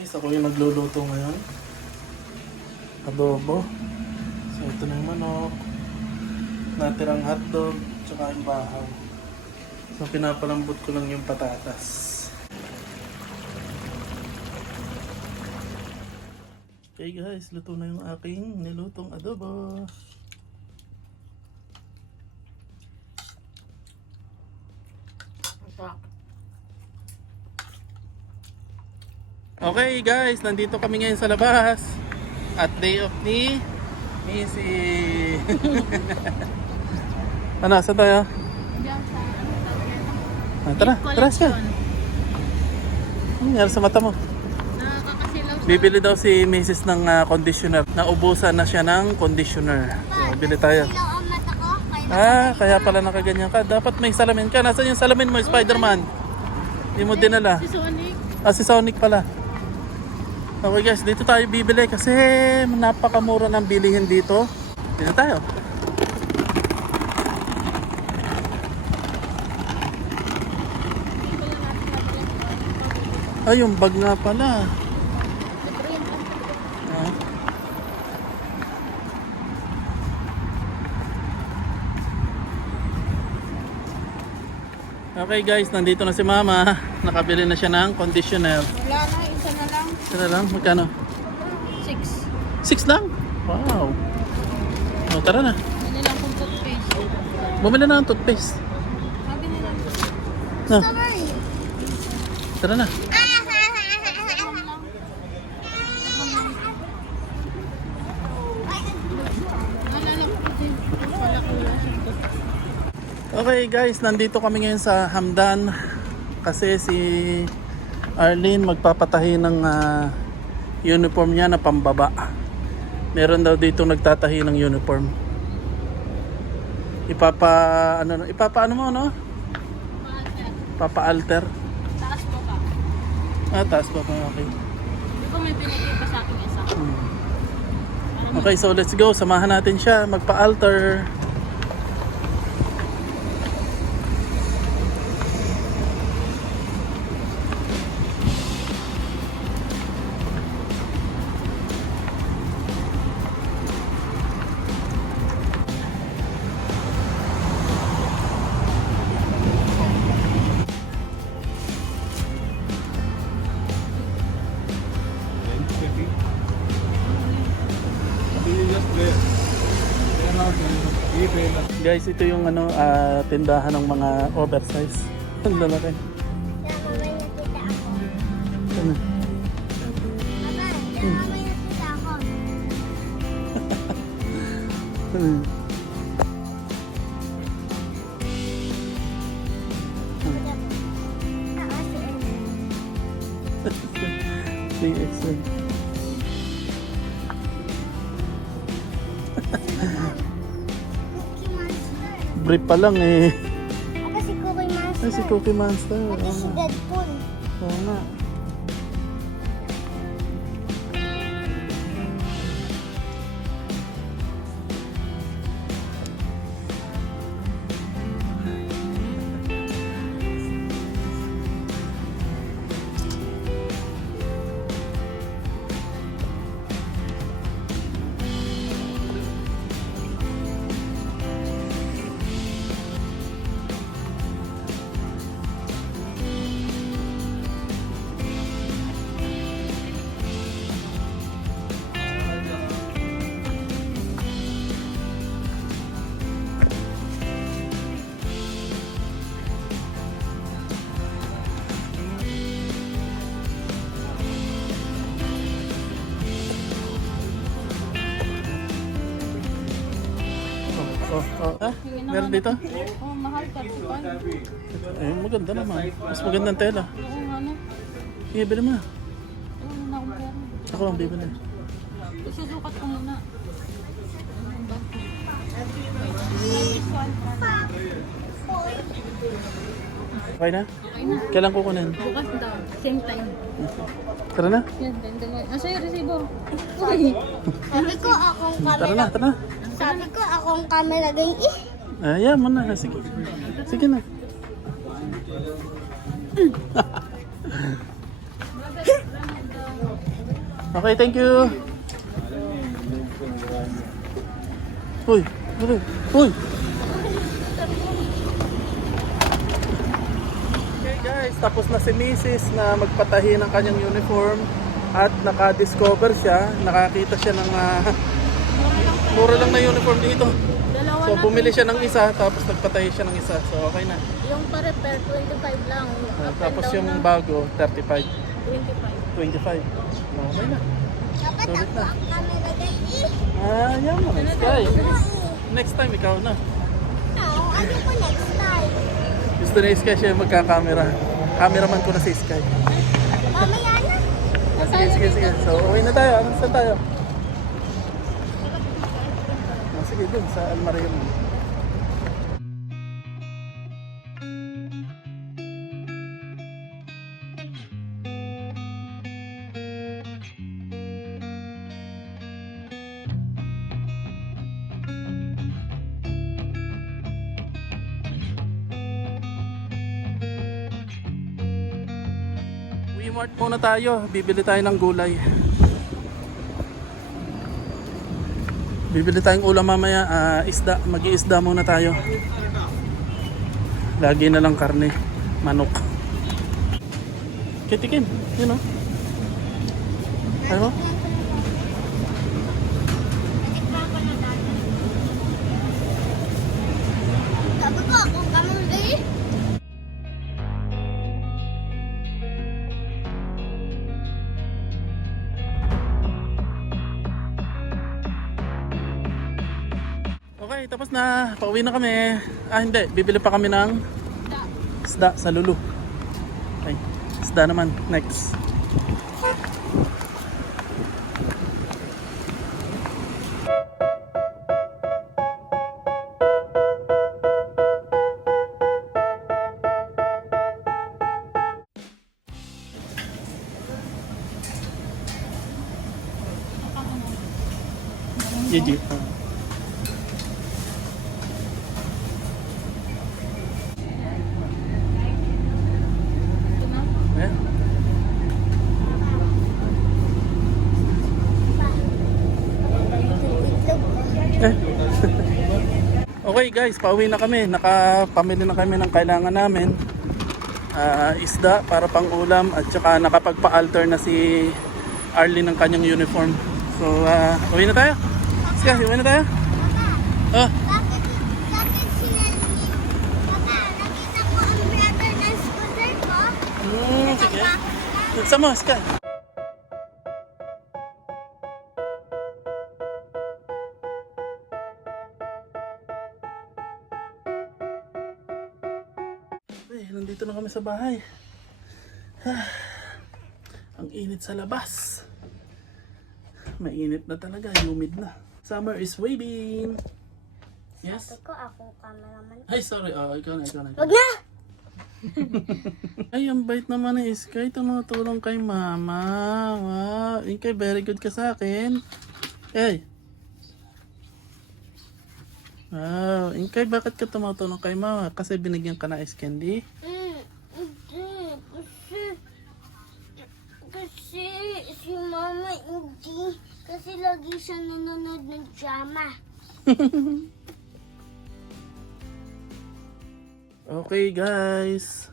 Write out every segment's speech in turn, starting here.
guys, ako yung nagluluto ngayon. Adobo. So ito na yung manok. Natirang hotdog. Tsaka yung bahaw. So pinapalambot ko lang yung patatas. Okay guys, luto na yung aking nilutong adobo. Okay guys, nandito kami ngayon sa labas. At day off ni Missy. Ano, saan tayo? Tara, tara siya. Ano nangyari sa mata mo? Nakakasilaw siya. Bibili daw si Mrs. ng conditioner. Naubusan na siya ng conditioner. So, bili tayo. Kaya pala nakaganyan ka. Dapat may salamin ka. Nasaan yung salamin mo, Spider-Man? Hindi mo dinala. Si Sonic. Si Sonic pala. Okay guys, dito tayo bibili kasi napakamura ng bilihin dito. Dito tayo. Ay, yung bag nga pala. Okay guys, nandito na si Mama. Nakabili na siya ng conditioner. Wala na, isa na lang. Isa na lang? Magkano? 6. 6 lang? Wow. O, tara na. Ano lang kung toothpaste. Bumili na ng toothpaste. Sabi nila. No. Tara na. Okay guys, nandito kami ngayon sa Hamdan kasi si Arlene magpapatahi ng uniform niya na pambaba. Meron daw dito nagtatahi ng uniform. Ano mo no? Papa-alter. Taas po ka. Taas pa pa. Okay. Di ba may binigay pa sa akin isa? Okay, so let's go. Samahan natin siya magpa-alter. Guys, ito yung tindahan ng mga oversize. Ang lalaki. Ano? CXL. Brief pa lang eh. Ako si Cookie Monster. Ay, si Cookie Monster. Ako si Deadpool. Oo nga. Meron dito? Oh, mahal ka. Maganda naman. Mas magandang tela. Oo, ano? Sige, bili mo na. Ano na akong pera. Ako ang bibili. Isusukat ko muna. Okay na? Okay na. Kailan kukunin? Bukas daw. Same time. Tara na. Yan, dalawa. Nasa yung resibo. Uy. Sabi ko akong Tara na, camera. tara na. Sabi ko akong camera gang Ayan mo na. Sige. Sige na. Okay, thank you. Uy, uy, uy. Okay guys, tapos na si Mrs. na magpatahi ng kanyang uniform at naka-discover siya, nakakita siya ng mura lang na uniform dito. Dalawa So na. bumili siya ng isa tapos nagpatahi siya ng isa. So okay na. Yung pa-repair, 25 lang. Up and Tapos down yung na, bago, 35, 25. 25. Okay na. Dapat Sulit ako na. ang camera guys. Yan mo. Sky. Next time ikaw na. Ano ko next time? Gusto na Sky siya yung magkakamera. Cameraman ko na si Sky. Mamaya na. Sige, sige, sige. So, uwi na tayo. Saan tayo? Sige, dun sa Almario mo. Wimart muna tayo. Bibili tayo ng gulay. Bibili tayong ulam mamaya, isda, mag-iisda muna tayo. Lagi na lang karne, manok. Kitikin, yun o. Ano? Sabi ko akong camera guys. Okay, tapos na. Pauwi na kami. Hindi, bibili pa kami ng isda sa Lulu. Okay, isda naman, next. Gigi. Ayan. Eh. Okay guys, pauwi na kami. Nakapamili na kami ng kailangan namin. Isda para pang ulam at saka nakapagpa-alter na si Arlene ng kanyang uniform. So, uwi na tayo. Sige, uwi na tayo. Bakit sinabi niyo? Papa, nakita ko ang brother ng scooter ko. Sige. Saan mo, Sky? Nandito na kami sa bahay. Ang init sa labas. Mainit na talaga, humid na. Summer is waving. Yes? Sabi ko akong cameraman. Ay, sorry. Ikaw na. Wag na! Ay, ang bait naman ni Sky. Tumutulong kay mama. Wow. Sky, very good ka sa akin. Hey. Wow. Sky, bakit ka tumutulong kay mama? Kasi binigyan ka na ice candy? Kasi si mama hindi. Kasi lagi siya nanonood ng drama. Okay guys,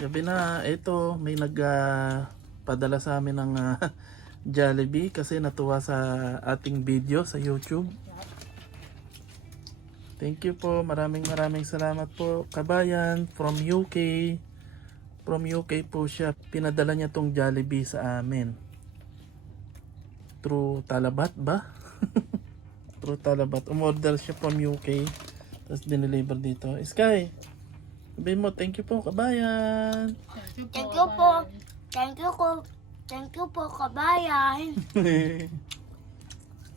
gabi na. Ito, may nagpadala sa amin ng Jollibee kasi natuwa sa ating video sa YouTube. Thank you po, maraming salamat po. Kabayan from UK. From UK po siya. Pinadala niya tong Jollibee sa amin. Through Talabat ba? Through Talabat. Umorder siya from UK. Tapos dineliver dito. Sky, sabihin mo, thank you po, kabayan. Thank you po. Thank you po, kabayan.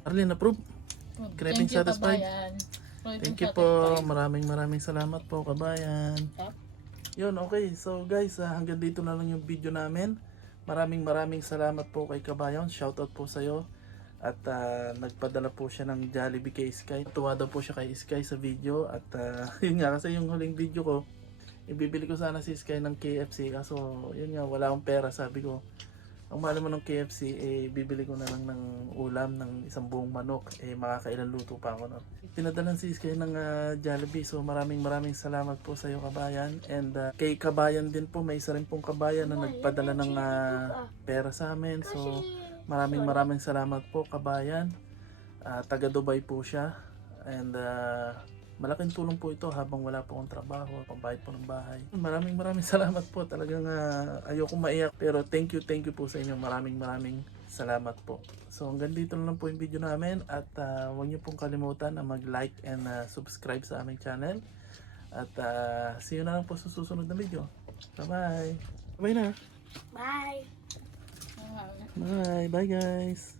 Arlene, approve. Craving satisfied. Thank you po. Maraming salamat po, kabayan. Yun, okay. So guys, hanggang dito na lang yung video namin. Maraming salamat po kay kabayan. Shoutout po sa'yo. At nagpadala po siya ng Jollibee kay Sky. Tuwa daw po siya kay Sky sa video. At yun nga, kasi yung huling video ko, ibibili ko sana si Sky ng KFC. Kaso yun nga, wala akong pera. Sabi ko, Ang mahal mo ng KFC, bibili ko na lang ng ulam ng isang buong manok. Makakailan luto pa ako. No? Pinadalan si Iskay ng Jollibee. So maraming salamat po sa iyo, kabayan. And kay kabayan din po, may isa rin pong kabayan na nagpadala ng pera sa amin. So maraming salamat po, kabayan. Taga Dubai po siya. And malaking tulong po ito habang wala po akong trabaho, pambayad po ng bahay. Maraming salamat po. Talagang ayoko maiyak, pero thank you po sa inyo. Maraming salamat po. So hanggang dito na lang po yung video namin, at huwag niyo pong kalimutan na mag-like and subscribe sa aming channel. At see you na lang po sa susunod na video. Bye na. Bye. Bye guys.